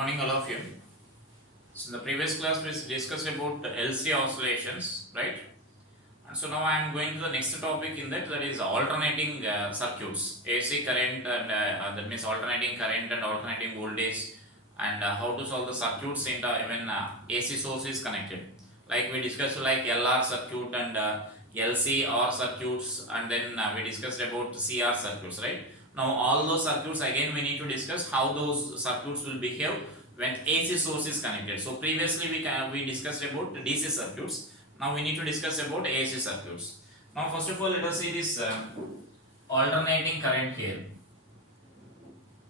morning, all of you. So, in the previous class, we discussed about the LC oscillations, right? And so now I am going to the next topic in that is alternating circuits, AC current and that means alternating current and alternating voltage, and how to solve the circuits in the when AC source is connected. Like we discussed like LR circuit and LCR circuits, and then we discussed about CR circuits, right? Now all those circuits again we need to discuss how those circuits will behave when AC source is connected. So previously we discussed about DC circuits. Now we need to discuss about AC circuits. Now first of all let us see this alternating current here.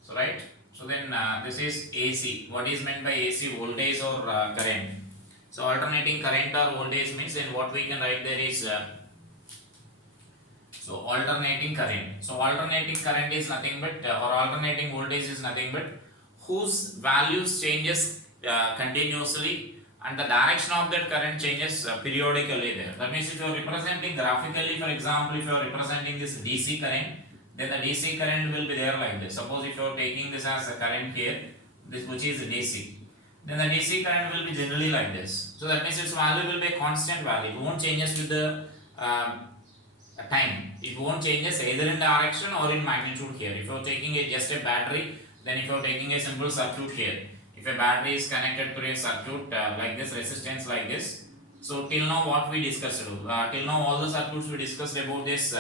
So right. So then this is AC. What is meant by AC? Voltage or current. So alternating current or voltage means then what we can write there is so alternating current. So alternating current is nothing but or alternating voltage is nothing but whose values changes continuously and the direction of that current changes periodically there. That means if you are representing graphically, for example, if you are representing this DC current, then the DC current will be there like this. Suppose if you are taking this as a current here, this which is DC, then the DC current will be generally like this. So that means its value will be a constant value. It won't changes with the time. It won't changes either in direction or in magnitude here. If you are taking just a battery, then if you are taking a simple circuit here, if a battery is connected to a circuit like this, resistance like this, so till now what we discussed, till now all the circuits we discussed about this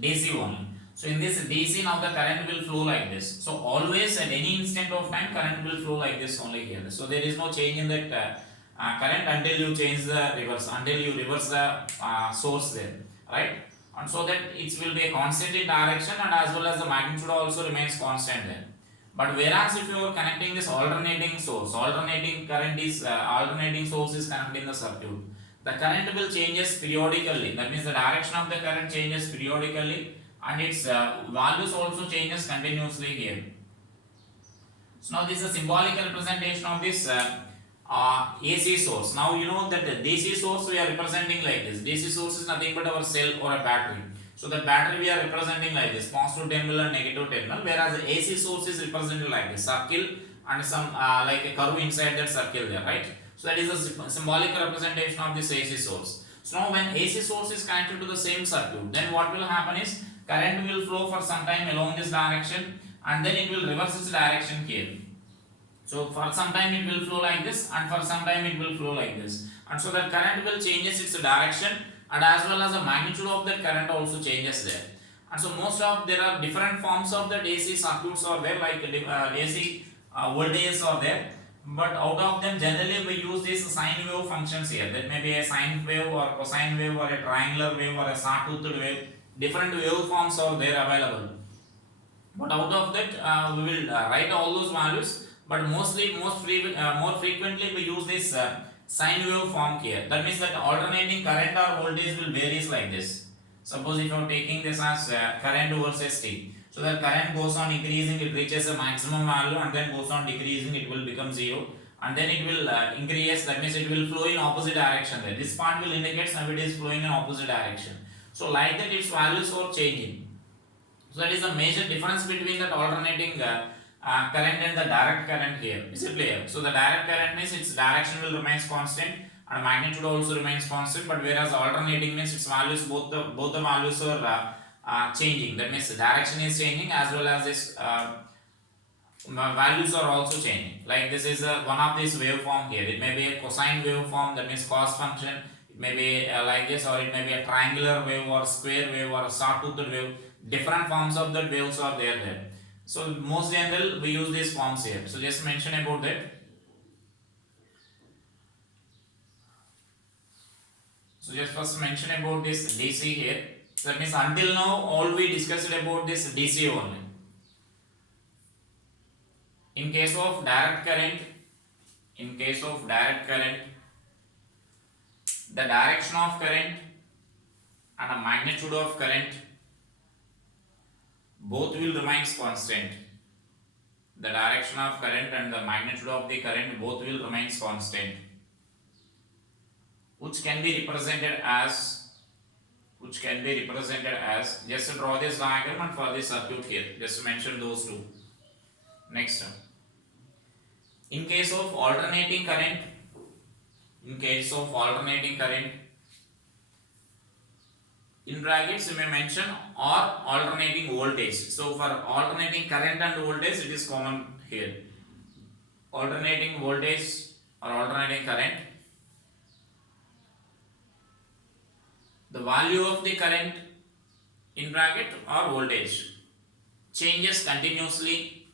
DC only. So in this DC now the current will flow like this. So always at any instant of time current will flow like this only here. So there is no change in that current until you change the reverse, until you reverse the source there, right? And so that it will be a constant in direction and as well as the magnitude also remains constant there. But whereas if you are connecting this alternating source, alternating current is alternating source is connected in the circuit, the current will changes periodically. That means the direction of the current changes periodically and its values also changes continuously here. So now this is a symbolic representation of this AC source. Now you know that the DC source we are representing like this. DC source is nothing but our cell or a battery. So the battery we are representing like this, positive terminal and negative terminal, whereas the AC source is represented like this, circle and some like a curve inside that circle there, right? So that is a symbolic representation of this AC source. So now when AC source is connected to the same circuit, then what will happen is current will flow for some time along this direction and then it will reverse its direction here. So for some time it will flow like this and for some time it will flow like this. And so the current will changes its direction and as well as the magnitude of that current also changes there. And so most of there are different forms of the AC circuits are there, like AC voltages are there, but out of them generally we use these sine wave functions here. That may be a sine wave or cosine wave or a triangular wave or a sawtoothed wave. Different waveforms are there available. But out of that we will write all those values. But more frequently we use this sine wave form here. That means that alternating current or voltage will varies like this. Suppose if you are taking this as current versus t. So the current goes on increasing, it reaches a maximum value and then goes on decreasing, it will become 0 and then it will increase, that means it will flow in opposite direction there. This part will indicate now it is flowing in opposite direction. So like that its values are changing. So that is the major difference between that alternating current and the direct current here. Is it clear? So the direct current means its direction will remains constant and magnitude also remains constant, but whereas alternating means its values both the values are changing. That means the direction is changing as well as this values are also changing. Like this is one of this waveform here. It may be a cosine waveform, that means cos function. It may be like this, or it may be a triangular wave or square wave or a sawtoothed wave. Different forms of the waves are there. So most general we use these forms here. So just mention about that. So just first mention about this DC here. So that means until now all we discussed about this DC only. In case of direct current, the direction of current and the magnitude of current both will remains constant. The direction of current and the magnitude of the current both will remains constant, which can be represented as just draw this diagram and for this circuit here, just mention those two. Next, In case of alternating current, in case of alternating current, in brackets you may mention or alternating voltage. So for alternating current and voltage, it is common here. Alternating voltage or alternating current, the value of the current in bracket or voltage changes continuously,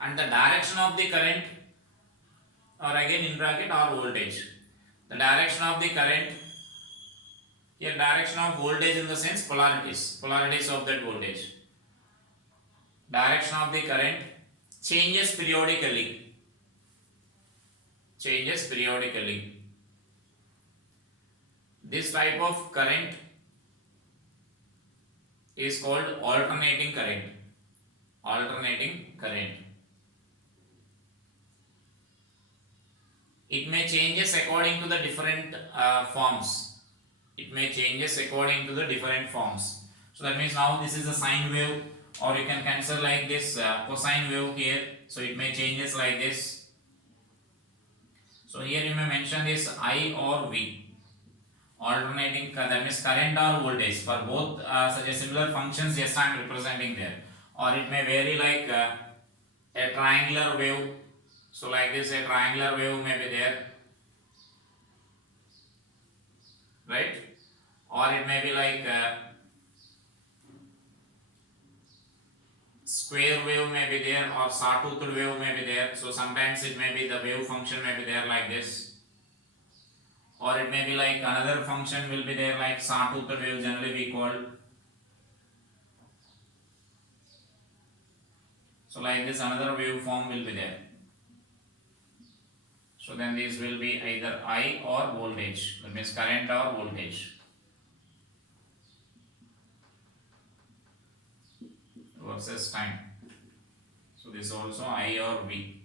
and the direction of the current, or again in bracket or voltage, the direction of the current, here direction of voltage in the sense polarities of that voltage, direction of the current changes periodically, this type of current is called alternating current. It may changes according to the different forms. So that means now this is a sine wave, or you can consider like this cosine wave here. So it may changes like this. So here you may mention this I or V. Alternating, that means current or voltage for both such a similar functions. Yes, I am representing there. Or it may vary like a triangular wave. So like this, a triangular wave may be there, right? Or it may be like square wave may be there, or sawtoothed wave may be there. So sometimes it may be the wave function may be there like this, or it may be like another function will be there like sawtoothed wave generally we call. So like this another wave form will be there. So then these will be either I or voltage, that means current or voltage versus time. So this is also I or V.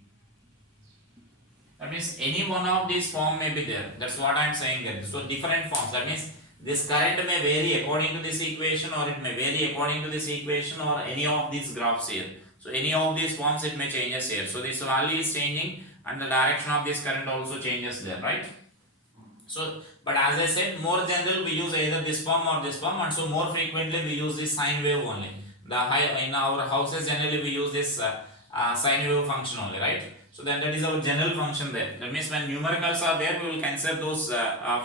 That means any one of these form may be there. That's what I am saying here. So different forms. That means this current may vary according to this equation, or it may vary according to this equation, or any of these graphs here. So any of these forms it may changes here. So this value is changing, and the direction of this current also changes there, right? So, but as I said, more general we use either this form or this form, and so more frequently we use this sine wave only. In our houses generally we use this sine wave function only, right? So then that is our general function there. That means when numericals are there, we will consider those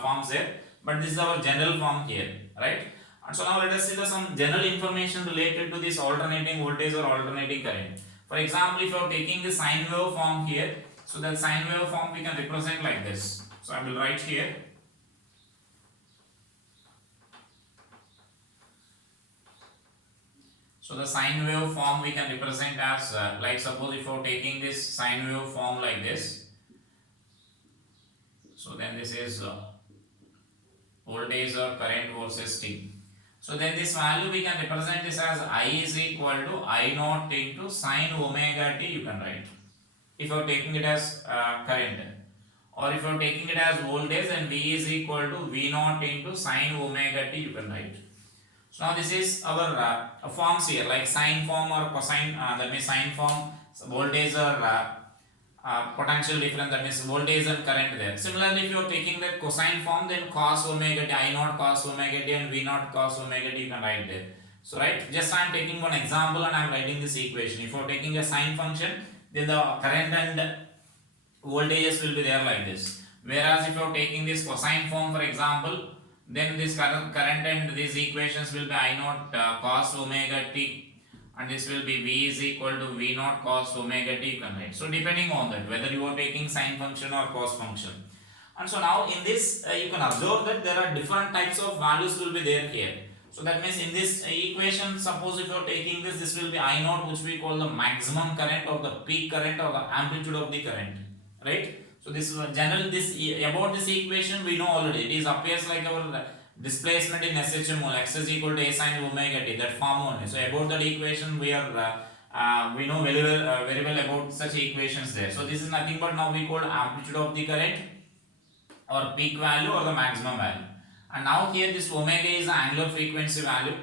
forms there. But this is our general form here, right? And so now let us see some general information related to this alternating voltage or alternating current. For example, if you are taking the sine wave form here, so that sine wave form we can represent like this. So I will write here. So the sine wave form we can represent as like suppose if you are taking this sine wave form like this. So then this is voltage or current versus t. So then this value we can represent this as I is equal to I naught into sine omega t, you can write. If you are taking it as current, or if you are taking it as voltage, then V is equal to V naught into sine omega t, you can write. So now this is our forms here, like sine form or cosine, that means sine form, voltage or potential difference, that means voltage and current there. Similarly, if you are taking the cosine form, then cos omega t, I naught cos omega t and V naught cos omega t, you can write there. So right, just I am taking one example and I am writing this equation. If you are taking a sine function, then the current and voltages will be there like this. Whereas if you are taking this cosine form, for example, then this current and these equations will be I naught cos omega t, and this will be V is equal to V naught cos omega t, you can write. So depending on that, whether you are taking sine function or cos function. And so now in this you can observe that there are different types of values will be there here. So that means in this equation, suppose if you are taking this will be I naught, which we call the maximum current or the peak current or the amplitude of the current, right? So this general about this equation we know already. It is appears like our displacement in SHM only. X is equal to A sine omega t, that form only. So about that equation we are we know very well about such equations there. So this is nothing but now we call amplitude of the current or peak value or the maximum value. And now here this omega is the angular frequency value,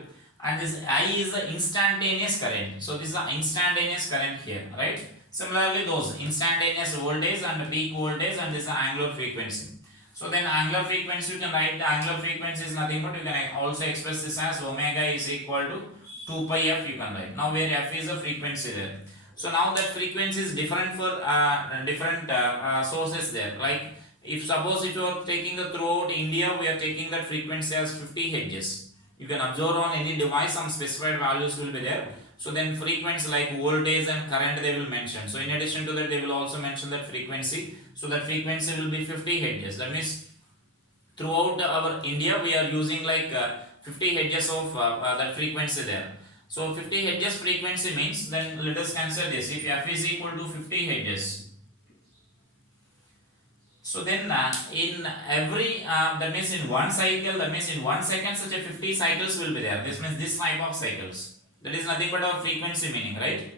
and this I is the instantaneous current. So this is the instantaneous current here, right? Similarly, those instantaneous voltage and peak voltage, and this is the angular frequency. So then angular frequency, you can write the angular frequency is nothing but you can also express this as omega is equal to 2 pi f, you can write. Now where f is the frequency there. So now that frequency is different for different sources there. Like if suppose if you are taking the throughout India, we are taking that frequency as 50 hertz. You can observe on any device some specified values will be there. So then frequency like voltage and current they will mention. So in addition to that they will also mention that frequency. So that frequency will be 50 hertz. That means throughout our India we are using like 50 hertz of that frequency there. So 50 hertz frequency means, then let us consider this. If f is equal to 50 hertz, so then in every that means in one cycle, that means in 1 second such a 50 cycles will be there. This means this type of cycles. That is nothing but our frequency meaning, right?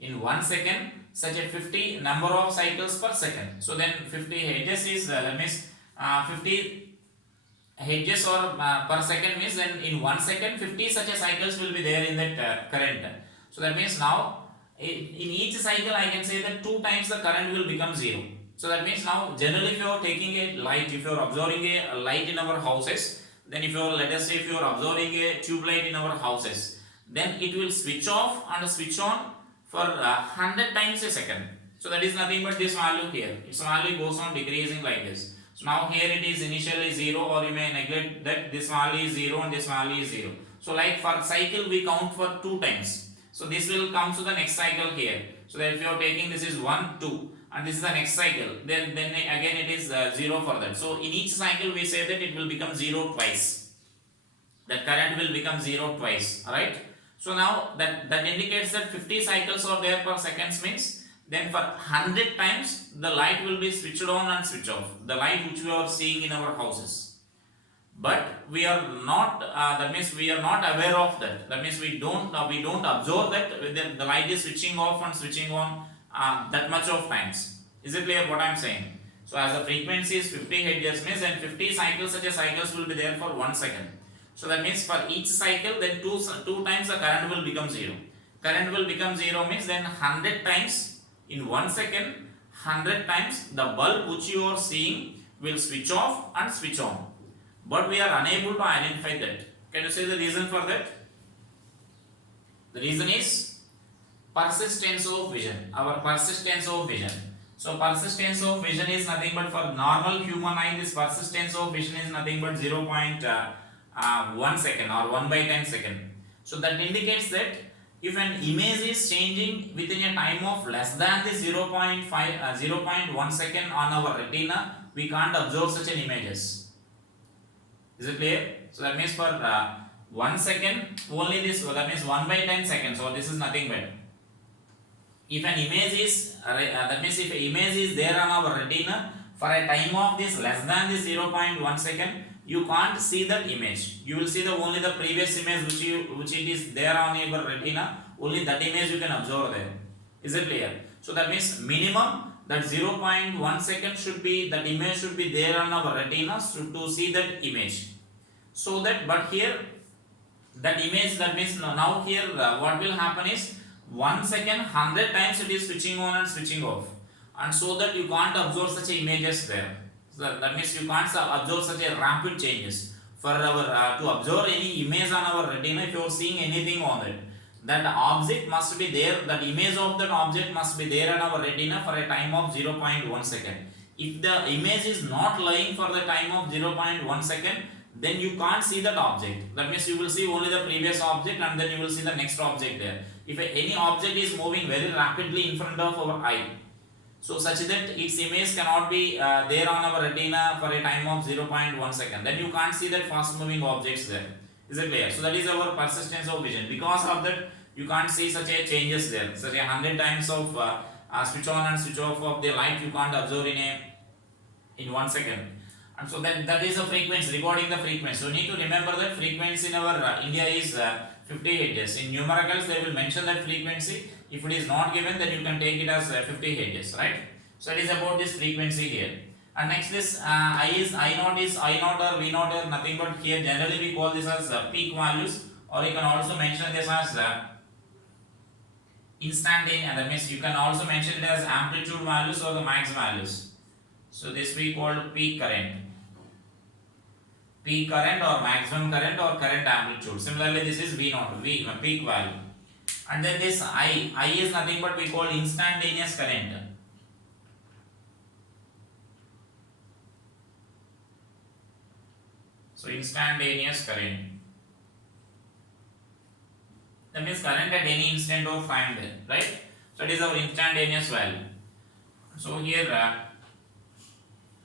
In 1 second such a 50 number of cycles per second. So then 50 hertz is that means 50 hertz or per second means then in 1 second 50 such a cycles will be there in that current. So that means now in each cycle I can say that 2 times the current will become 0. So that means now generally if you are taking a light, if you are observing a light in our houses, then if you are, let us say if you are observing a tube light in our houses, then it will switch off and switch on for 100 times a second. So that is nothing but this value here. Its value goes on decreasing like this. So now here it is initially 0, or you may neglect that this value is 0 and this value is 0. So like for cycle we count for 2 times. So this will come to the next cycle here. So that if you are taking this is 1, 2. And this is the next cycle, then again it is 0 for that. So in each cycle we say that it will become 0 twice. That current will become 0 twice, alright? So now that indicates that 50 cycles are there per seconds means, then for 100 times the light will be switched on and switched off. The light which we are seeing in our houses. But we are not, that means we are not aware of that. That means we don't observe that the light is switching off and switching on that much of times. Is it clear what I am saying? So as the frequency is 50 hertz means, and 50 cycles such a cycles will be there for 1 second. So that means for each cycle then 2 times the current will become 0. Current will become 0 means then 100 times in 1 second, 100 times the bulb which you are seeing will switch off and switch on. But we are unable to identify that. Can you say the reason for that? The reason is persistence of vision. Our persistence of vision. So persistence of vision is nothing but for normal human eye, this persistence of vision is nothing but 0.1 second or 1 by 10 second. So that indicates that if an image is changing within a time of less than the 0.1 second on our retina, we can't observe such an images. Is it clear? So that means for 1 second only this, that means 1 by 10 seconds. So this is nothing but if an image is that means if an image is there on our retina for a time of this less than the 0.1 second, you can't see that image. You will see the only the previous image which it is there on your retina. Only that image you can observe there. Is it clear? So that means minimum that 0.1 second should be, that image should be there on our retina to see that image. So that, but here that image, that means now here what will happen is 1 second 100 times it is switching on and switching off, and so that you can't observe such images there. So that means you can't observe such a rapid changes. For our to observe any image on our retina, if you are seeing anything on it, that object must be there, that image of that object must be there on our retina for a time of 0.1 second. If the image is not lying for the time of 0.1 second, then you can't see that object. That means you will see only the previous object and then you will see the next object there. If any object is moving very rapidly in front of our eye, so such that its image cannot be there on our retina for a time of 0.1 second, then you can't see that fast moving objects there. Is it clear? So that is our persistence of vision. Because of that, you can't see such a changes there. Such a 100 times of switch on and switch off of the light you can't observe in 1 second. And so that is the frequency, regarding the frequency. So you need to remember that frequency in our India is 50 hertz. In numericals they will mention that frequency. If it is not given, then you can take it as 50 hertz, right? So it is about this frequency here. And next this I is I naught or V naught or nothing but here generally we call this as peak values or you can also mention this as instantaneous. That means you can also mention it as amplitude values or the max values. So this we call peak current or maximum current or current amplitude. Similarly, this is V naught, V peak value. And then this I is nothing but we call instantaneous current. So instantaneous current. That means current at any instant of time there, right? So it is our instantaneous value. So here,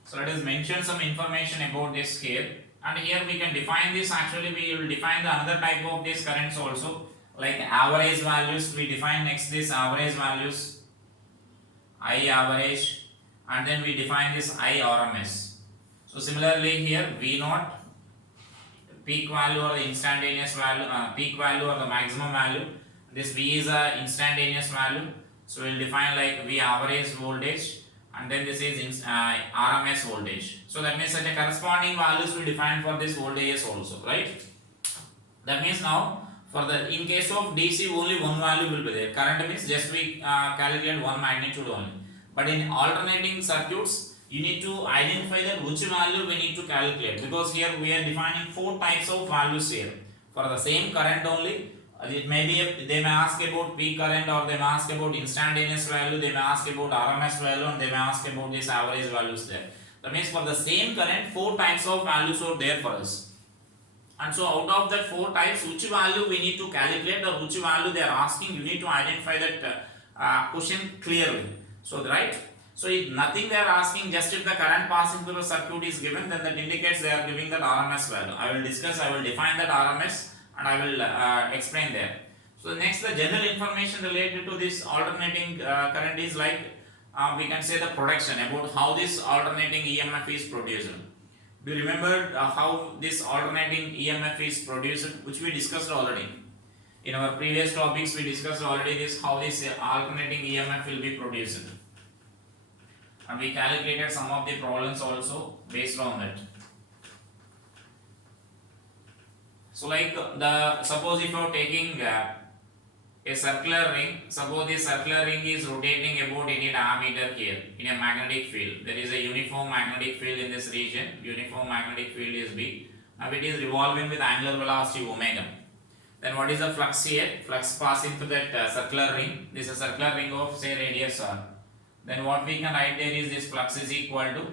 so let us mention some information about this here. And here we can define this. Actually, we will define the another type of these currents also, like average values. We define next this average values, I average, and then we define this I RMS. So similarly here V naught, peak value or the instantaneous value, peak value or the maximum value. This V is a instantaneous value. So we will define like V average voltage, and then this is RMS voltage. So that means such a corresponding values we define for this voltages also, right? That means now for the in case of DC only one value will be there. Current means just we calculate one magnitude only. But in alternating circuits, you need to identify that which value we need to calculate, because here we are defining four types of values here for the same current only. It may be they may ask about peak current, or they may ask about instantaneous value, they may ask about RMS value, and they may ask about this average values there. That means for the same current, four types of values are there for us. And so out of that four types, which value we need to calculate or which value they are asking, you need to identify that question clearly. So right. So if nothing they are asking, just if the current passing through the circuit is given, then that indicates they are giving that RMS value. I will define that RMS, and I will explain there. So next, the general information related to this alternating current is like we can say the production, about how this alternating EMF is produced. Do you remember how this alternating EMF is produced, which we discussed already in our previous topics? We discussed already this, how this alternating EMF will be produced, and we calculated some of the problems also based on that. So like suppose if you are taking a circular ring, suppose this circular ring is rotating about any diameter here in a magnetic field. There is a uniform magnetic field in this region. Uniform magnetic field is B. Now it is revolving with angular velocity omega. Then what is the flux here? Flux passing through that circular ring. This is a circular ring of say radius r. Then what we can write there is this flux is equal to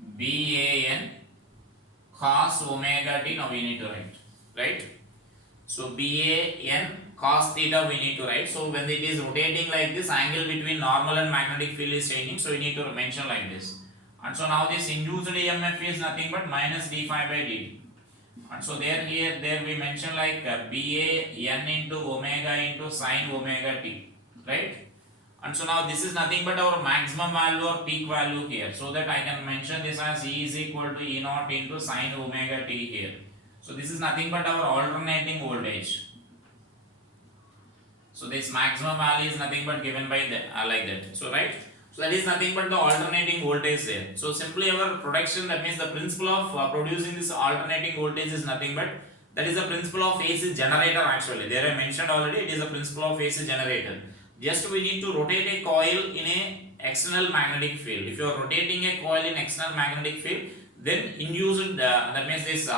BAN cos omega t. Now we need to write, right? So BAN cos theta we need to write. So when it is rotating like this, angle between normal and magnetic field is changing. So we need to mention like this. And so now this induced EMF is nothing but minus d phi by dt. And so there we mention like BAN into omega into sin omega t, right? And so now this is nothing but our maximum value or peak value here. So that I can mention this as E is equal to E naught into sin omega t here. So this is nothing but our alternating voltage. So this maximum value is nothing but given by that, like that. So right. So that is nothing but the alternating voltage there. So simply our production, that means the principle of producing this alternating voltage is nothing but, that is the principle of AC generator actually. There I mentioned already, it is the principle of AC generator. Just we need to rotate a coil in a external magnetic field. If you are rotating a coil in external magnetic field, then induced that means this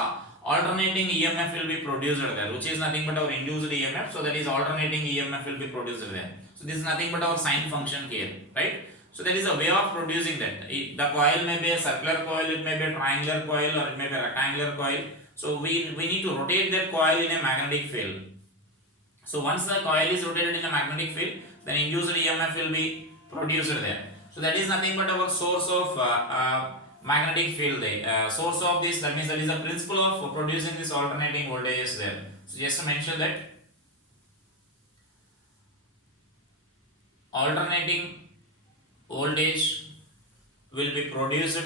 alternating EMF will be produced there, which is nothing but our induced EMF. So that is alternating EMF will be produced there. So this is nothing but our sine function here, right? So that is a way of producing that. The coil may be a circular coil, it may be a triangular coil, or it may be a rectangular coil. So we need to rotate that coil in a magnetic field. So once the coil is rotated in a magnetic field, then induced EMF will be produced there. So that is nothing but our source of magnetic field there. Source of this, that means that is the principle of producing this alternating voltages there. So just to mention that alternating voltage will be produced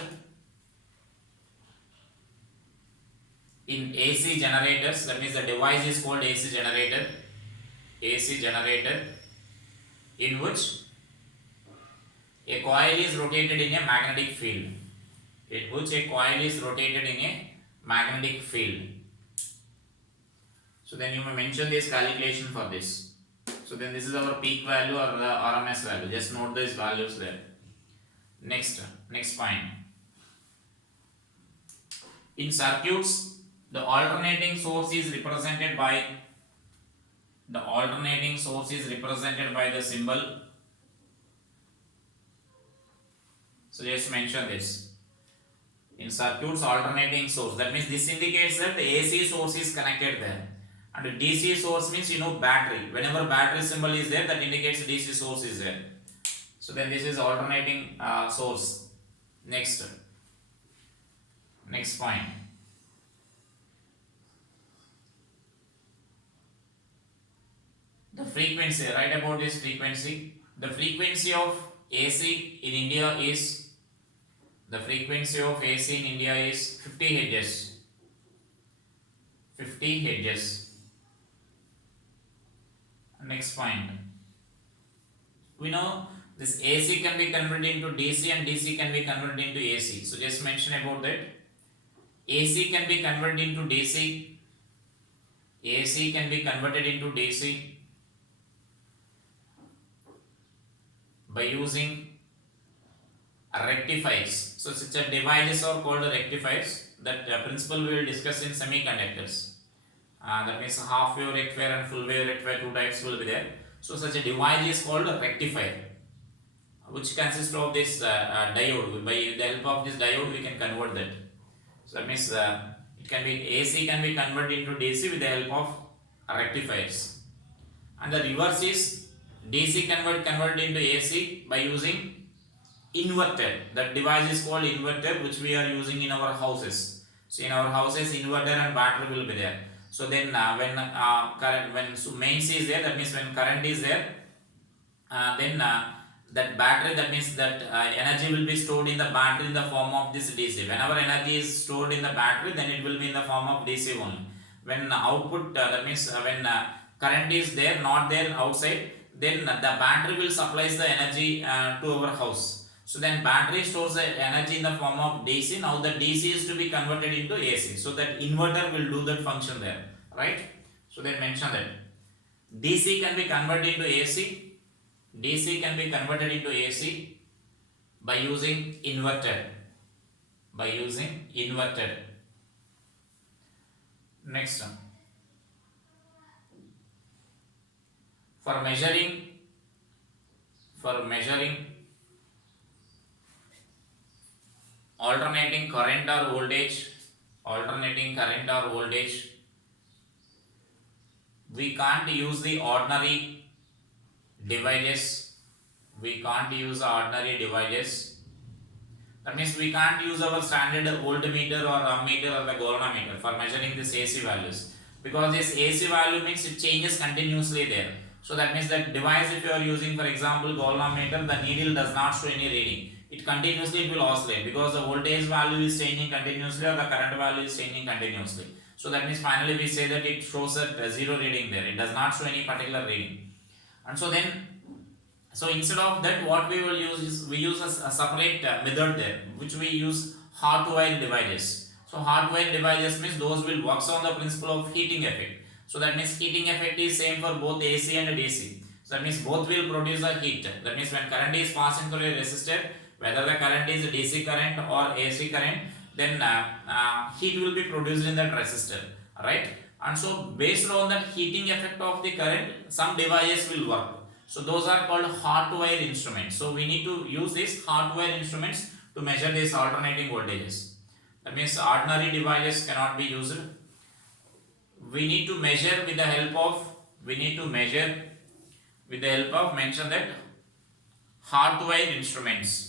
in AC generators. That means the device is called AC generator. AC generator, in which a coil is rotated in a magnetic field. In which a coil is rotated in a magnetic field. So then you may mention this calculation for this. So then this is our peak value or the RMS value. Just note these values there. Next point. In circuits, the alternating source is represented by the symbol. So just mention this. In circuits, alternating source, that means this indicates that the AC source is connected there. And the DC source means battery. Whenever battery symbol is there, that indicates DC source is there. So then this is alternating source. Next point. The frequency, write about this frequency. The frequency of AC in India is 50 hertz. 50 hertz. Next point. We know this AC can be converted into DC and DC can be converted into AC. So just mention about that. AC can be converted into DC. AC can be converted into DC by using rectifiers. So such a devices are called rectifiers. That principle we will discuss in semiconductors. That means half wave rectifier and full wave rectifier, two types will be there. So such a device is called a rectifier, which consists of this diode. By the help of this diode we can convert that. So that means it can be AC can be converted into DC with the help of rectifiers. And the reverse is DC converted into AC by using inverter. That device is called inverter, which we are using in our houses. So in our houses, inverter and battery will be there. So then when mains is there, that means when current is there, then that battery, that means that energy will be stored in the battery in the form of this DC. Whenever energy is stored in the battery, then it will be in the form of DC only. When output, that means when current is there, not there outside, then the battery will supply the energy to our house. So then battery stores the energy in the form of DC. Now the DC is to be converted into AC. So that inverter will do that function there, right? So then mention that DC can be converted into AC. DC can be converted into AC by using inverter. Next one. For measuring alternating current or voltage, we can't use the ordinary devices. That means we can't use our standard voltmeter or ammeter or the galvanometer for measuring this AC values, because this AC value means it changes continuously there. So that means that device, if you are using, for example, galvanometer, the needle does not show any reading. It continuously will oscillate because the voltage value is changing continuously or the current value is changing continuously. So that means finally we say that it shows a zero reading there. It does not show any particular reading. And so instead of that, what we will use is we use a separate method there, which we use hot wire devices. So hot wire devices means those will work on the principle of heating effect. So that means heating effect is same for both AC and DC. So that means both will produce a heat. That means when current is passing through a resistor, whether the current is DC current or AC current, then heat will be produced in that resistor, right? And so based on that heating effect of the current, some devices will work. So those are called hot wire instruments. So we need to use these hot wire instruments to measure these alternating voltages. That means ordinary devices cannot be used. We need to measure with the help of mention that hot wire instruments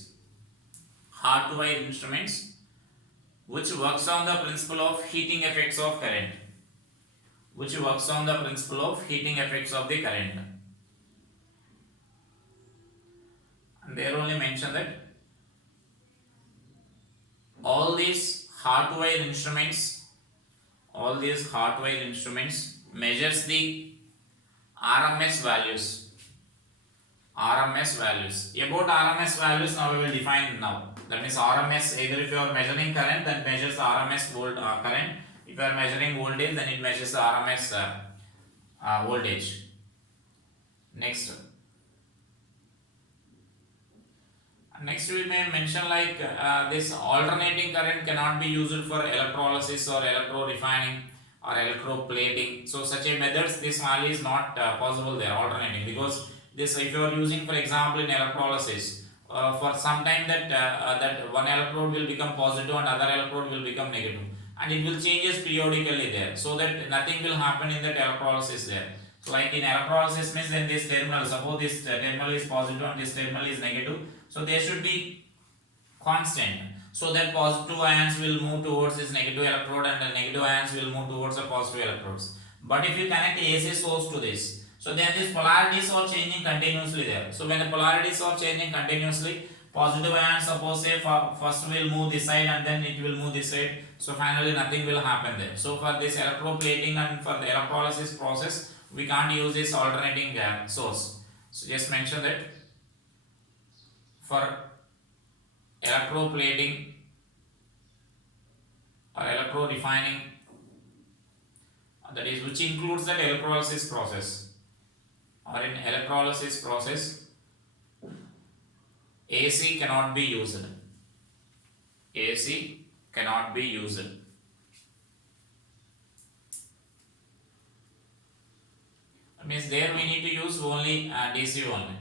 which works on the principle of heating effects of current. And there only mention that all these hot wire instruments measures the RMS values. About RMS values now we will define now. That means RMS, either if you are measuring current, then measures the RMS current. If you are measuring voltage, then it measures the RMS voltage. Next. Next we may mention like this alternating current cannot be used for electrolysis or electro refining or electroplating. So such a methods, this value is not possible there, alternating, because this, if you are using for example in electrolysis, for some time that one electrode will become positive and other electrode will become negative, and it will changes periodically there, so that nothing will happen in that electrolysis there. So like in electrolysis means, then this terminal, suppose this terminal is positive and this terminal is negative, so they should be constant, so that positive ions will move towards this negative electrode and the negative ions will move towards the positive electrodes. But if you connect AC source to this, so then these polarities are changing continuously there. So when the polarities are changing continuously, positive ions, suppose say first will move this side and then it will move this side, so finally nothing will happen there. So for this electroplating and for the electrolysis process, we can't use this alternating source. So just mention that for electroplating or electro refining, that is which includes that electrolysis process, or in electrolysis process AC cannot be used. AC cannot be used. Means there we need to use only DC only.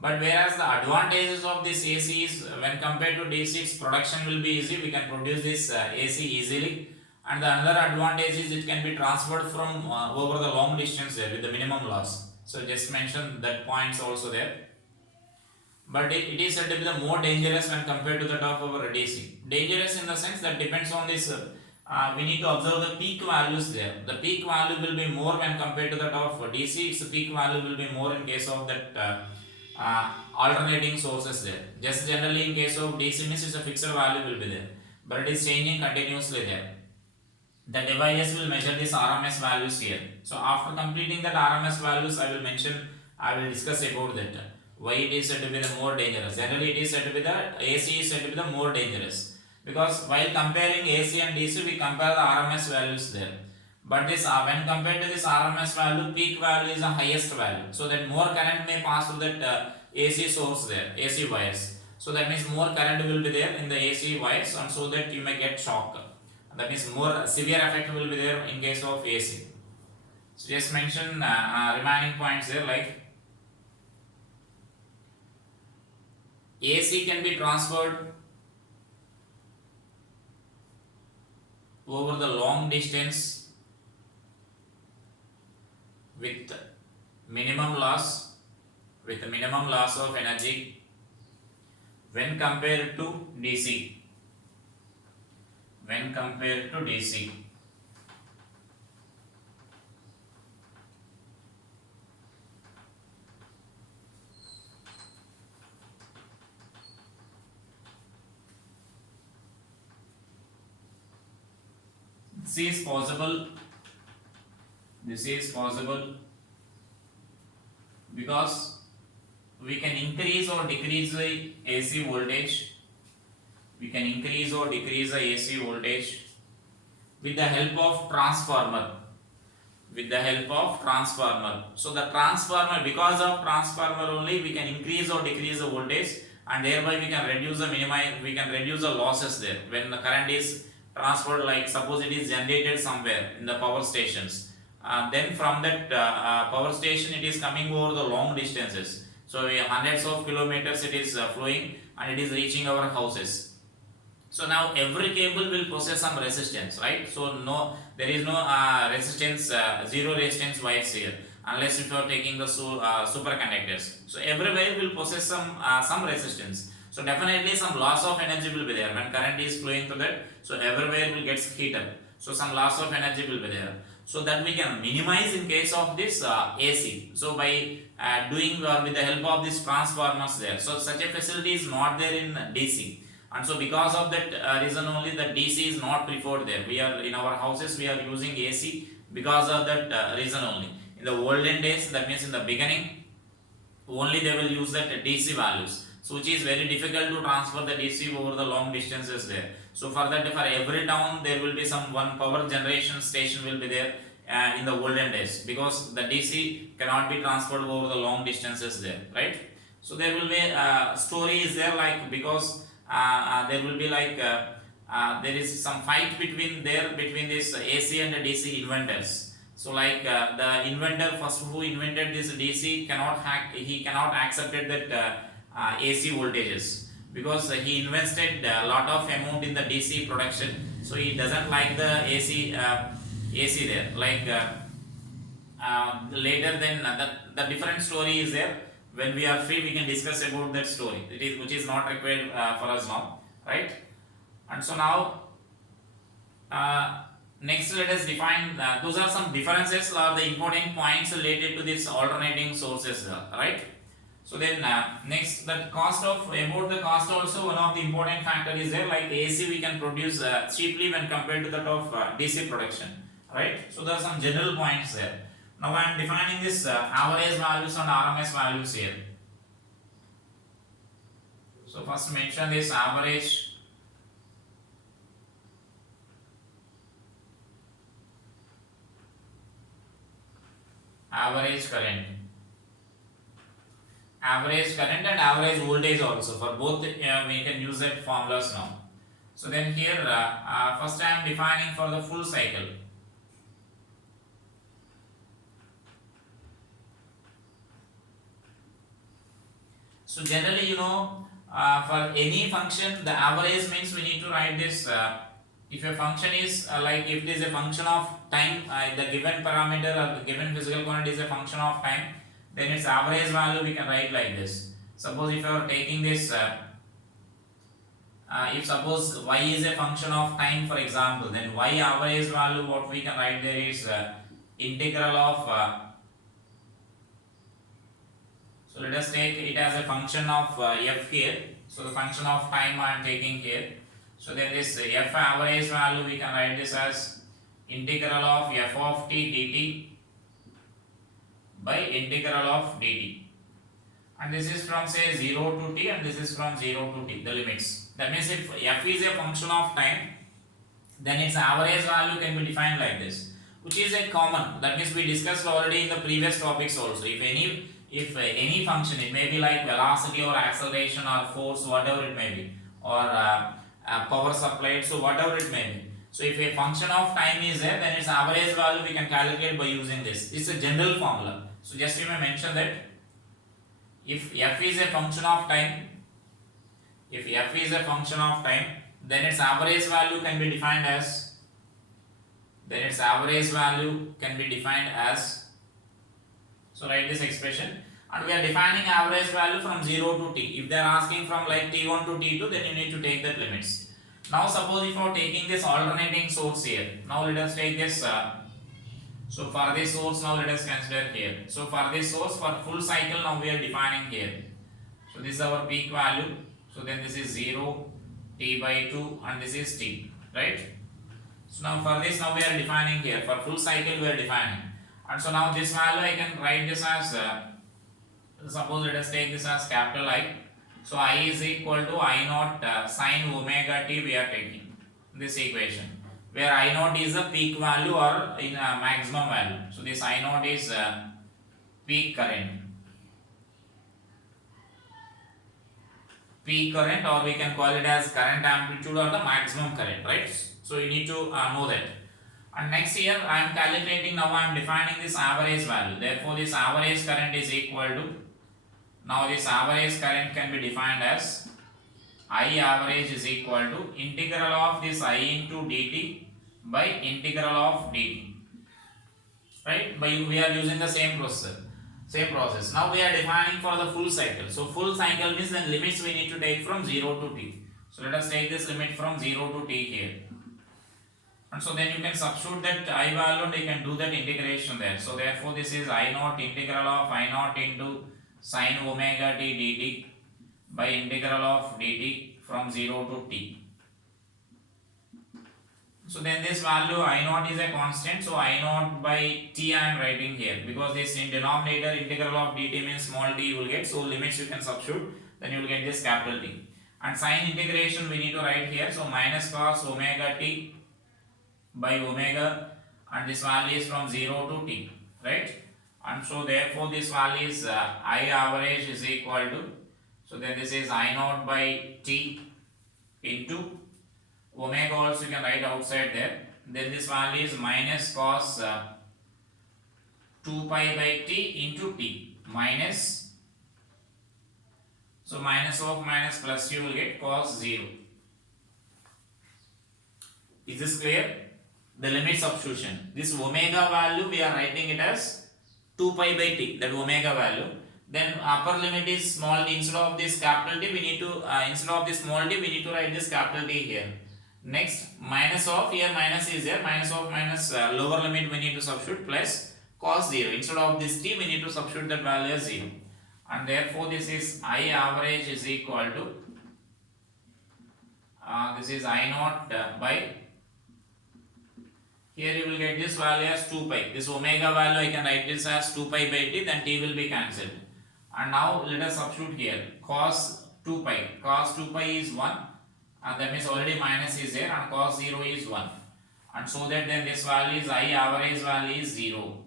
But whereas the advantages of this AC is, when compared to DC, its production will be easy, we can produce this AC easily, and the another advantage is it can be transferred from over the long distance there with the minimum loss. So just mention that points also there. But it is said to be the more dangerous when compared to that of our DC. Dangerous in the sense that depends on this, we need to observe the peak values there. The peak value will be more when compared to that of DC, its peak value will be more in case of that alternating sources there. Just generally in case of DC means it's a fixed value will be there, but it is changing continuously there. The device will measure this RMS values here. So after completing that RMS values, I will discuss about that. Why it is said to be the more dangerous. Generally it is said to be the AC is said to be the more dangerous, because while comparing AC and DC, we compare the RMS values there. But this when compared to this RMS value, peak value is the highest value, so that more current may pass through that AC source there, AC wires. So that means more current will be there in the AC wires, and so that you may get shock. That means more severe effect will be there in case of AC. So just mention remaining points there, like AC can be transferred over the long distance with minimum loss of energy when compared to DC. When compared to DC. This is possible because we can increase or decrease the AC voltage. We can increase or decrease the AC voltage with the help of transformer. So the transformer, because of transformer only, we can increase or decrease the voltage, and thereby we can reduce the losses there when the current is transferred. Like suppose it is generated somewhere in the power stations, then from that power station it is coming over the long distances, so hundreds of kilometers it is flowing and it is reaching our houses. So now every cable will possess some resistance, right? So there is no resistance, zero resistance wires here, unless if you are taking the superconductors. So every wire will possess some resistance. So definitely some loss of energy will be there when current is flowing through that. So everywhere will get heat up. So some loss of energy will be there. So that we can minimize in case of this AC. So by doing with the help of these transformers there. So such a facility is not there in DC. And so because of that reason only, the DC is not preferred there. We are in our houses, we are using AC because of that reason only. In the olden days, that means in the beginning, only they will use that DC values. So which is very difficult to transfer the DC over the long distances there. So for that, for every town there will be some one power generation station will be there in the olden days, because the DC cannot be transferred over the long distances there, right? So there will be story is there, like because there will be like there is some fight between this AC and DC inventors. So like the inventor first who invented this DC he cannot accepted that AC voltages, because he invested a lot of amount in the DC production, so he doesn't like the AC there. Like later then the different story is there. When we are free, we can discuss about that story. Which is not required for us now, right? And so now next let us define those are some differences or the important points related to this alternating sources, right? So then next, that cost of about the cost also, one of the important factor is there, like AC we can produce cheaply when compared to that of DC production, right? So there are some general points there. Now I am defining this average values and RMS values here. So first mention this average current, and average voltage also. For both we can use that formulas now. So then here first I am defining for the full cycle. So generally, for any function, the average means we need to write this. If a function is like if it is a function of time, the given parameter or the given physical quantity is a function of time, then its average value we can write like this. Suppose if you are taking this, if suppose y is a function of time, for example, then y average value what we can write there is integral of. So let us take it as a function of f here. So the function of time I am taking here. So then this f average value we can write this as integral of f of t dt by integral of dt. And this is from say 0 to t, and this is from 0 to t, the limits. That means if f is a function of time, then its average value can be defined like this, which is a common. That means we discussed already in the previous topics also. If any function, it may be like velocity or acceleration or force, whatever it may be, or power supplied, so whatever it may be. So if a function of time is there, then its average value we can calculate by using this. It's a general formula. So just you may mention that if f is a function of time, then its average value can be defined as, so write this expression, and we are defining average value from 0 to t. If they are asking from like t1 to t2, then you need to take that limits. Now suppose if you are taking this alternating source here, now let us take this, so for this source now let us consider here. So for this source, for full cycle now we are defining here. So this is our peak value, so then this is 0, t by 2, and this is t, right? So now for this now we are defining here, for full cycle we are defining. And so now this value I can write this as, suppose let us take this as capital I. So I is equal to I naught sine omega t we are taking this equation, where I naught is the peak value or in maximum value. So this I naught is peak current, or we can call it as current amplitude or the maximum current, right? So you need to know that. And next here I am calculating, now I am defining this average value. Therefore this average current is equal to, now this average current can be defined as I average is equal to integral of this I into dt by integral of dt, right? We are using the same process. Now we are defining for the full cycle. So full cycle means then limits we need to take from 0 to t. So let us take this limit from 0 to t here. And so then you can substitute that I value and you can do that integration there. So therefore this is I naught integral of I naught into sine omega t dt by integral of dt from 0 to t. So then this value I naught is a constant, so I naught by t I am writing here, because this in denominator integral of dt means small t you will get, so limits you can substitute, then you will get this capital T. And sine integration we need to write here. So minus cos omega t by omega, and this value is from 0 to t, right? And so therefore this value is I average is equal to, so then this is I naught by t into omega, also you can write outside there. Then this value is minus cos 2 pi by t into t minus, so minus of minus plus you will get cos 0. Is this clear? The limit substitution. This omega value we are writing it as 2 pi by t, that omega value. Then upper limit is small t. Instead of this capital T we need to instead of this small t we need to write this capital T here. Next, minus of, here minus is there, minus of minus lower limit we need to substitute plus cos 0. Instead of this t we need to substitute that value as 0. And therefore this is I average is equal to this is I naught by, here you will get this value as 2 pi. This omega value I can write this as 2 pi by t, then t will be cancelled. And now let us substitute here cos 2 pi. Cos 2 pi is 1, and that means already minus is there, and cos 0 is 1. And so that then this value is I average value is 0.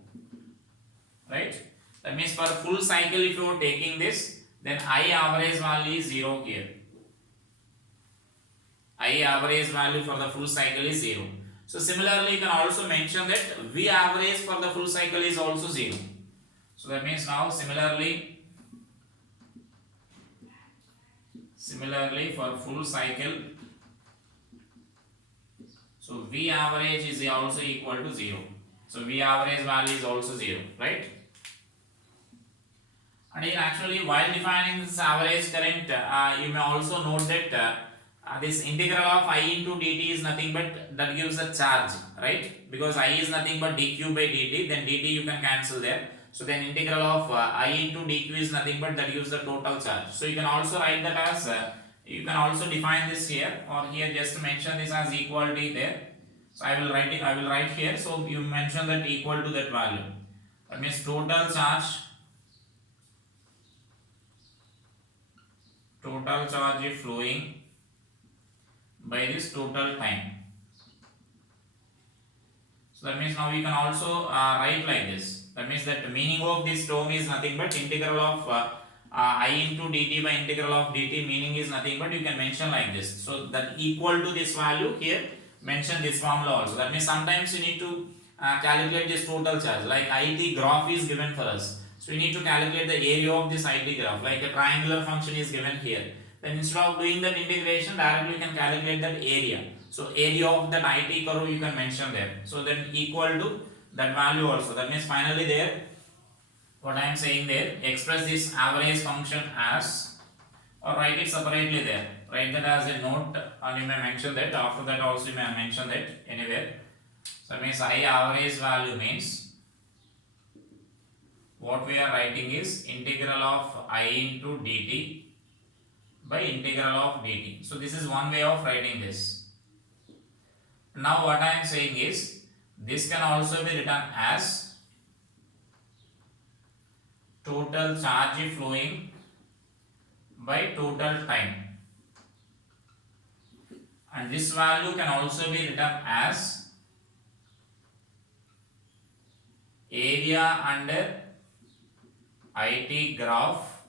Right? That means for full cycle if you are taking this, then I average value is 0 here. I average value for the full cycle is 0. So similarly you can also mention that V average for the full cycle is also 0. So that means now similarly for full cycle, so V average is also equal to 0. So V average value is also 0, right? And here actually while defining this average current, you may also note that this integral of I into dt is nothing but that gives a charge, right? Because I is nothing but dq by dt, then dt you can cancel there. So then integral of I into dq is nothing but that gives the total charge. So you can also write that as, you can also define this here, or here just mention this as equality there. So I will write here, so you mention that equal to that value. That means total charge is flowing by this total time. So that means now we can also write like this. That means that the meaning of this term is nothing but integral of I into dt by integral of dt, meaning is nothing but you can mention like this. So that equal to this value here, mention this formula also. That means sometimes you need to calculate this total charge, like IT graph is given for us. So we need to calculate the area of this IT graph, like a triangular function is given here. Then instead of doing that integration, directly you can calculate that area. So area of that IT curve you can mention there. So then equal to that value also. That means finally there, what I am saying there, express this average function as, or write it separately there. Write that as a note, and you may mention that. After that also you may mention that anywhere. So that means I average value means, what we are writing is integral of I into dt by integral of dt. So this is one way of writing this. Now what I am saying is, this can also be written as total charge flowing by total time, and this value can also be written as area under IT graph,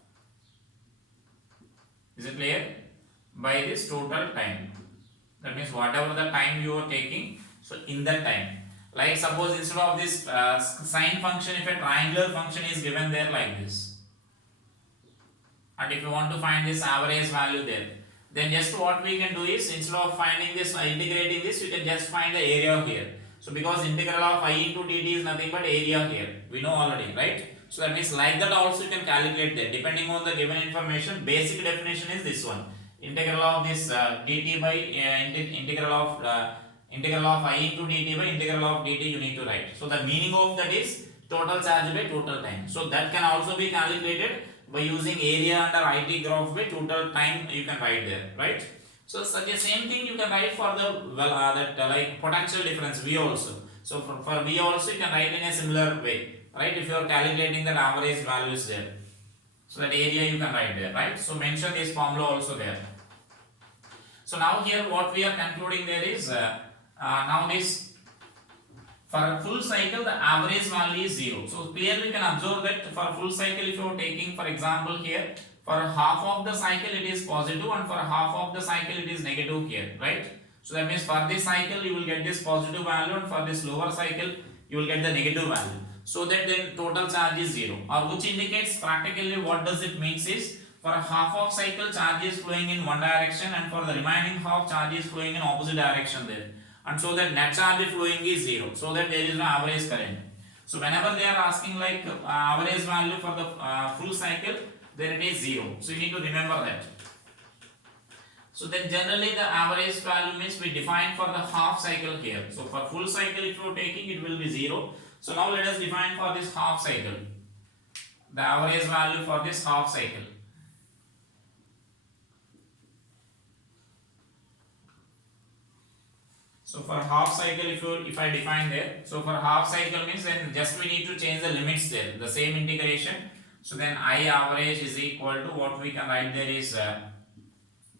is it clear, by this total time. That means whatever the time you are taking, so in that time, like suppose instead of this sine function, if a triangular function is given there like this, and if you want to find this average value there, then just what we can do is, instead of finding this, integrating this, you can just find the area here. So because integral of I into dt is nothing but area here, we know already, right? So that means like that also you can calculate there, depending on the given information. Basic definition is this one, integral of this dt by integral of I into dt by integral of dt you need to write. So the meaning of that is total charge by total time. So that can also be calculated by using area under IT graph by total time, you can write there, right? So such a same thing you can write for the like potential difference V also. So for V also you can write in a similar way, right? If you are calculating the average values there, so that area you can write there, right? So mention this formula also there. So now here what we are concluding there is now this for a full cycle the average value is 0. So clearly you can observe that for a full cycle if you are taking for example here for half of the cycle it is positive and for half of the cycle it is negative here, right? So that means for this cycle you will get this positive value and for this lower cycle you will get the negative value. So that then total charge is 0, or which indicates practically what does it means is for a half of cycle charge is flowing in one direction and for the remaining half charge is flowing in opposite direction there, and so that net charge flowing is 0, so that there is no average current. So whenever they are asking like average value for the full cycle, then it is 0, so you need to remember that. So then generally the average value means we define for the half cycle here. So for full cycle if you are taking it will be 0. So now let us define for this half cycle the average value for this half cycle. So for half cycle if I define there, so for half cycle means then just we need to change the limits there, the same integration. So then I average is equal to what we can write there is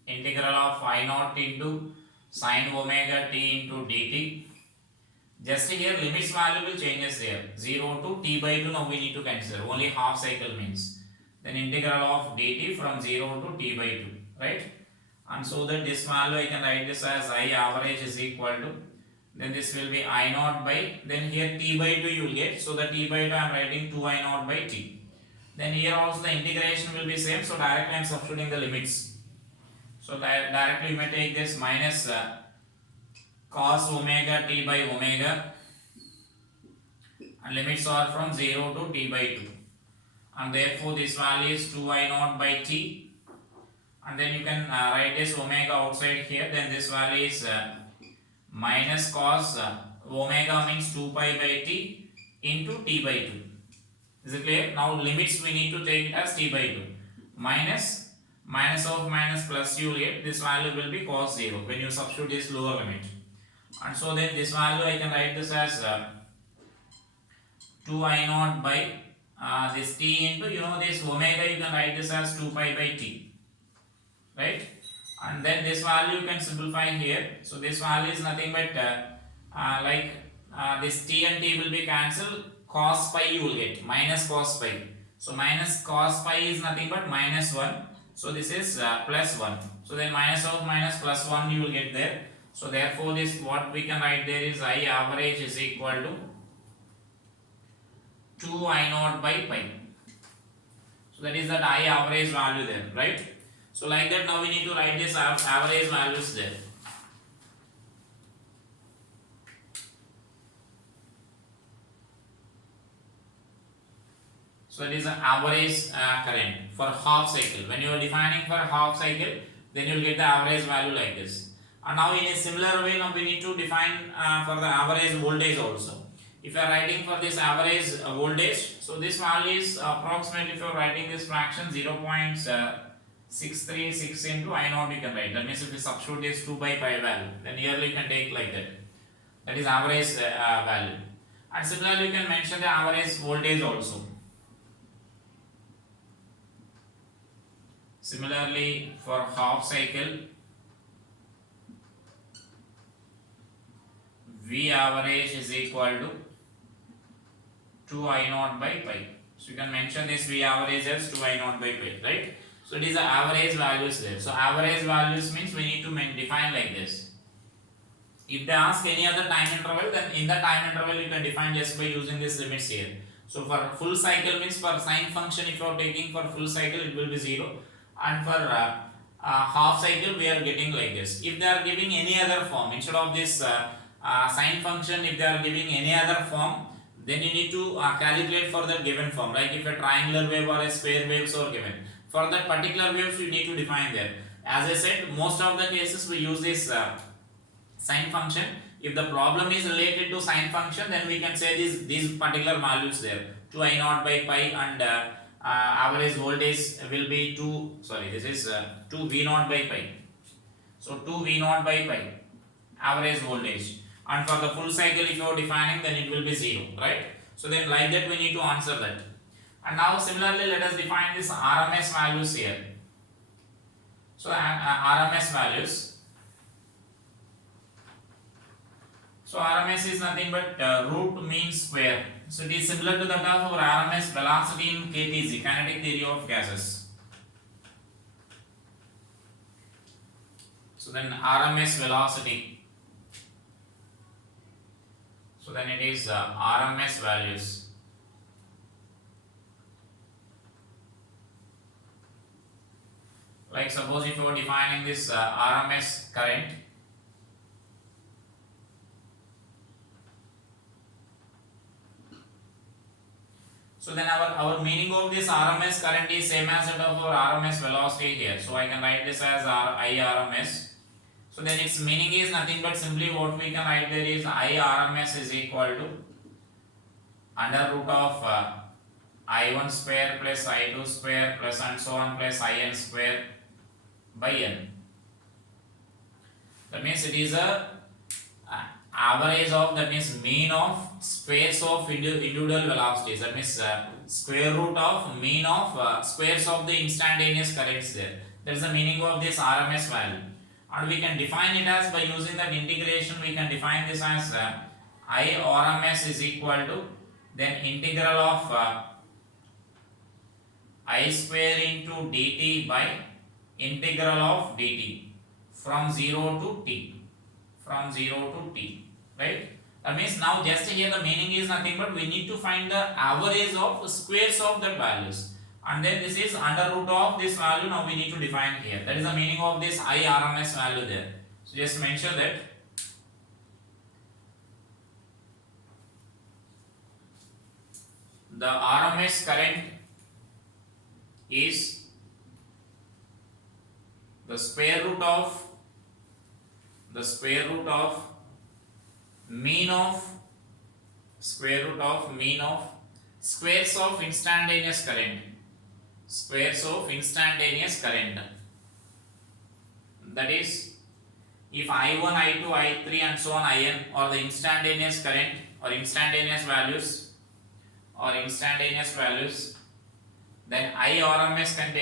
integral of I naught into sine omega t into dt. Just here limits value will changes there, 0 to t by 2 now we need to consider, only half cycle means. Then integral of dt from 0 to t by 2, right? And so that this value I can write this as I average is equal to, then this will be I naught by, then here t by 2 you will get, so the t by 2 I am writing 2 I naught by t. Then here also the integration will be same, so directly I am substituting the limits. So directly you may take this minus cos omega t by omega, and limits are from 0 to t by 2, and therefore this value is 2 I naught by t, and then you can write this omega outside here, then this value is minus cos omega means 2 pi by t into t by 2. Is it clear? Now limits we need to take it as t by 2, minus of minus plus you will get, this value will be cos 0 when you substitute this lower limit. And so then this value I can write this as 2 I naught by this t into, this omega you can write this as 2 pi by t, right? And then this value you can simplify here. So this value is nothing but this t and t will be cancelled, cos pi you will get, minus cos pi. So minus cos pi is nothing but minus 1. So this is plus 1. So then minus of minus plus 1 you will get there. So therefore this what we can write there is I average is equal to 2 I naught by pi. So that is that I average value there, right? So like that now we need to write this average values there. So it is an average current for half cycle. When you are defining for half cycle, then you will get the average value like this. And now in a similar way, now we need to define for the average voltage also. If you are writing for this average voltage, so this value is approximately, if you are writing this fraction 0.636 into I naught you can write. That means if you substitute this 2 by pi value, then here you can take like that. That is average value. And similarly you can mention the average voltage also. Similarly for half cycle, V average is equal to 2 I naught by pi. So you can mention this V average as 2 I naught by pi, right? So it is the average values there. So average values means we need to define like this. If they ask any other time interval, then in the time interval you can define just by using these limits here. So for full cycle means for sine function if you are taking for full cycle it will be 0. And for half cycle we are getting like this. If they are giving any other form instead of this sine function, if they are giving any other form, then you need to calculate for the given form. Like if a triangular wave or a square waves are given, for that particular waves you need to define there. As I said, most of the cases we use this sine function. If the problem is related to sine function, then we can say these particular values there, 2 I naught by pi, and average voltage will be 2 V naught by pi. So 2 V naught by pi average voltage, and for the full cycle if you are defining, then it will be 0, right? So then like that we need to answer that. And now similarly let us define this RMS values here. So RMS values, So RMS is nothing but root mean square. So it is similar to that of our RMS velocity in KTZ, kinetic theory of gases. So then RMS velocity. So then it is RMS values. Like suppose if you are defining this RMS current. So then our meaning of this RMS current is same as that of our RMS velocity here. So I can write this as IRMS. So then its meaning is nothing but simply what we can write there is IRMS is equal to under root of I1 square plus I2 square plus and so on plus IN square by N. That means it is a average of, that means mean of squares of individual velocities, that means square root of mean of squares of the instantaneous currents there. That is the meaning of this RMS value, and we can define it as by using that integration. We can define this as I RMS is equal to then integral of I square into dt by integral of dt from 0 to t, from 0 to t, right? That means now just here the meaning is nothing but we need to find the average of squares of that values, and then this is under root of this value. Now we need to define here. That is the meaning of this IRMS value there. So just mention that the RMS current is the square root of mean of squares of instantaneous current, that is if I1 I2 I3 and so on IN or the instantaneous current or instantaneous values, then IRMS can be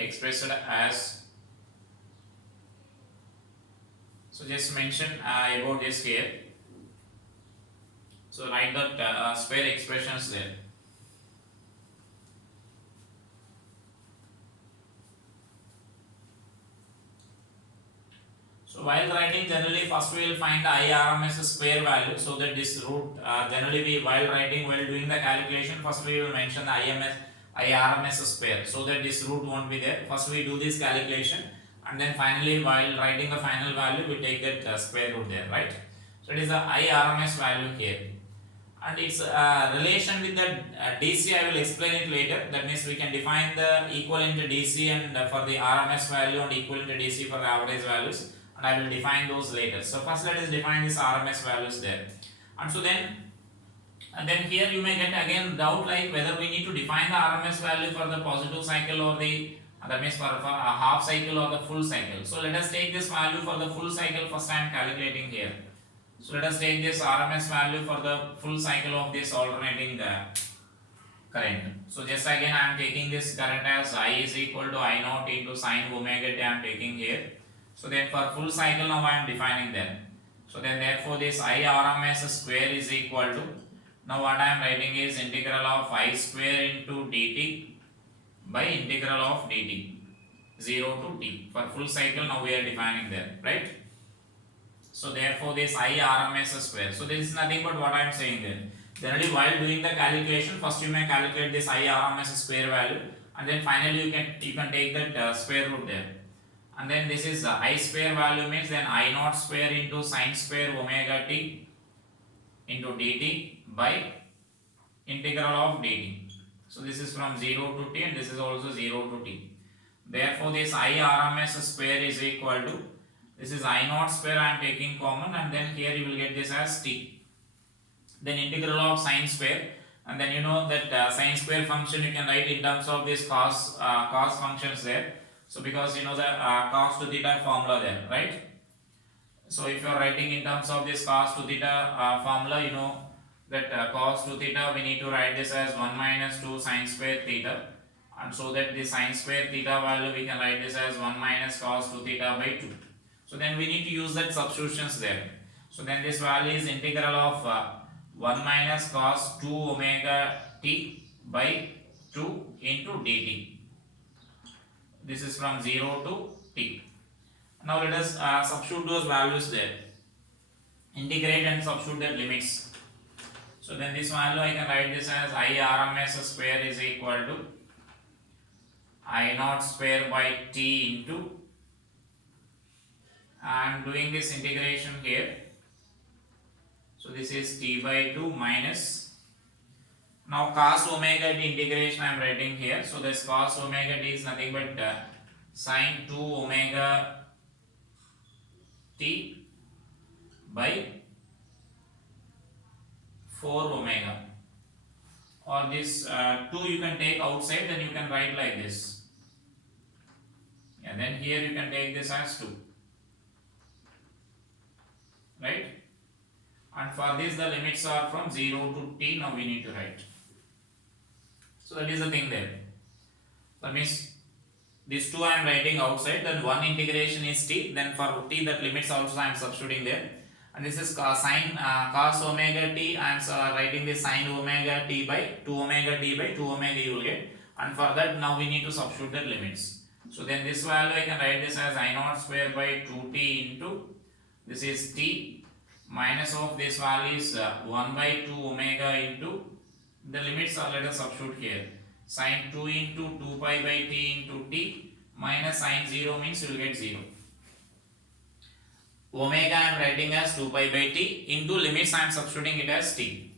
expressed as so just mention about this here. So write that square expressions there. So while writing, generally first we will find the IRMS square value, so that this root generally we while doing the calculation, first we will mention the IRMS square, so that this root won't be there. First we do this calculation, and then finally while writing the final value we take that square root there, right? So it is the IRMS value here, and its relation with the DC I will explain it later. That means we can define the equivalent to DC and for the RMS value and equivalent to DC for the average values, and I will define those later. So first let us define this RMS values there, and so then here you may get again doubt like whether we need to define the RMS value for the positive cycle or the that means for a half cycle or the full cycle. So let us take this value for the full cycle. First I am calculating here. So let us take this RMS value for the full cycle of this alternating current. So just again I am taking this current as I is equal to I naught into sine omega t I am taking here. So then for full cycle now I am defining them. So then therefore this IRMS square is equal to, now what I am writing is integral of I square into dt by integral of dt 0 to t. For full cycle now we are defining that, right? So therefore this IRMS square. So this is nothing but what I am saying there. Generally while doing the calculation, first you may calculate this IRMS square value, and then finally you can take that square root there. And then this is I square value means then I naught square into sine square omega t into dt by integral of dt. So this is from 0 to t and this is also 0 to t. Therefore this IRMS square is equal to, this is I naught square I am taking common, and then here you will get this as t. Then integral of sine square, and then you know that sine square function you can write in terms of this cos functions there. So because you know the cos to theta formula there, right? So if you are writing in terms of this cos to theta formula, you know that cos to theta we need to write this as 1 minus 2 sine square theta, and so that the sine square theta value we can write this as 1 minus cos to theta by 2. So then we need to use that substitutions there. So then this value is integral of 1 minus cos 2 omega t by 2 into dt. This is from 0 to t. Now let us substitute those values there. Integrate and substitute the limits. So then this value I can write this as I RMS square is equal to I naught square by t into, I am doing this integration here. So this is t by 2 minus, now cos omega t integration I am writing here. So this cos omega t is nothing but sin 2 omega t by 4 omega, or this 2 you can take outside, then you can write like this, and then here you can take this as 2, right? And for this the limits are from 0 to t. Now we need to write. So that is the thing there. That means this 2 I am writing outside, then 1 integration is t, then for t that limits also I am substituting there. And this is cos omega t, I am writing this sin omega t by 2 omega t by 2 omega you will get. And for that now we need to substitute the limits. So then this value I can write this as I naught square by 2t into, this is t, minus of this value is 1 by 2 omega into, the limits are, let us substitute here, sin 2 into 2 pi by t into t minus sin 0 means you will get 0. Omega I am writing as 2 pi by t into limits I am substituting it as t,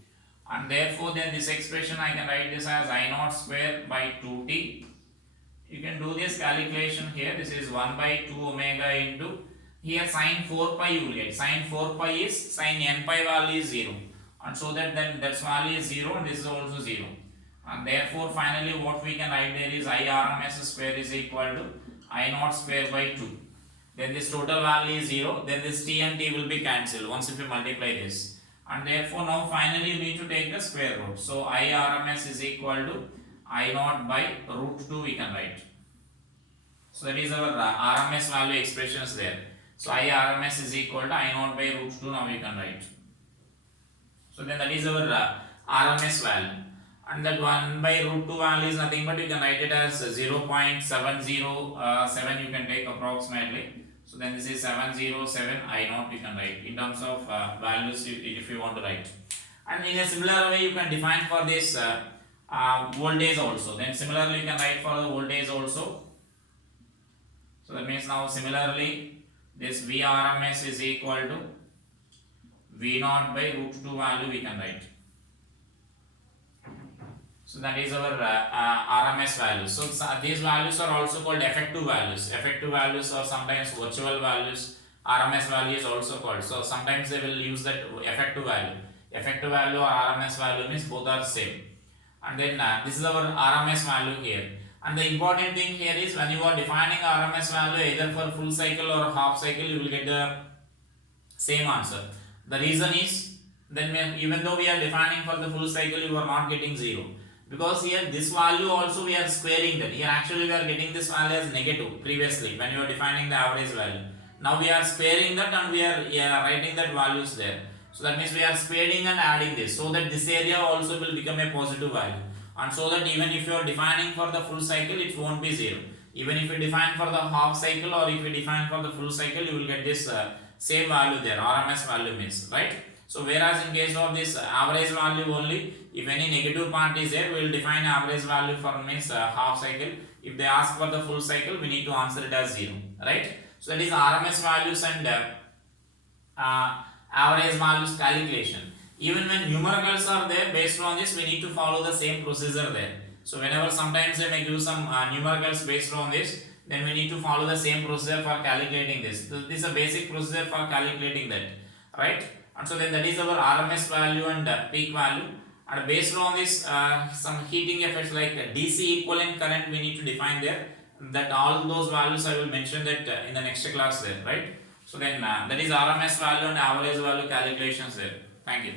and therefore then this expression I can write this as I naught square by 2t. You can do this calculation here. This is 1 by 2 omega into, here sin 4 pi you will get, sin 4 pi is, sin n pi value is 0, and so that then that value is 0 and this is also 0, and therefore finally what we can write there is I RMS square is equal to I naught square by 2. Then this total value is 0, then this t and t will be cancelled once if you multiply this, and therefore now finally you need to take the square root. So I RMS is equal to I naught by root 2 we can write. So that is our RMS value expressions there. So I RMS is equal to I naught by root 2 now we can write. So then that is our RMS value, and that 1 by root 2 value is nothing but you can write it as 0.707 you can take approximately. So then this is 707 I naught you can write in terms of values if you want to write. And in a similar way you can define for this voltage also. Then similarly you can write for the voltage also. So that means now similarly this VRMS is equal to V naught by root 2 value we can write. So that is our RMS values. So these values are also called effective values. Effective values are sometimes virtual values. RMS value is also called. So sometimes they will use that effective value. Effective value or RMS value means both are same. And then this is our RMS value here. And the important thing here is when you are defining RMS value either for full cycle or half cycle, you will get the same answer. The reason is then even though we are defining for the full cycle, you are not getting 0. Because here this value also we are squaring that. Here actually we are getting this value as negative previously when you are defining the average value. Now we are squaring that and we are writing that values there. So that means we are squaring and adding this so that this area also will become a positive value. And so that even if you are defining for the full cycle, it won't be 0. Even if you define for the half cycle or if you define for the full cycle, you will get this same value there, RMS value means, right? So whereas in case of this average value only, if any negative part is there, we will define average value for means half cycle. If they ask for the full cycle, we need to answer it as 0, right? So that is RMS values and average values calculation. Even when numericals are there, based on this, we need to follow the same procedure there. So whenever sometimes they may give some numericals based on this, then we need to follow the same procedure for calculating this. So this is a basic procedure for calculating that, right? And so then that is our RMS value and peak value. And based on this, some heating effects like DC equivalent current we need to define there. That all those values I will mention that in the next class there, right? So then that is RMS value and average value calculations there. Thank you.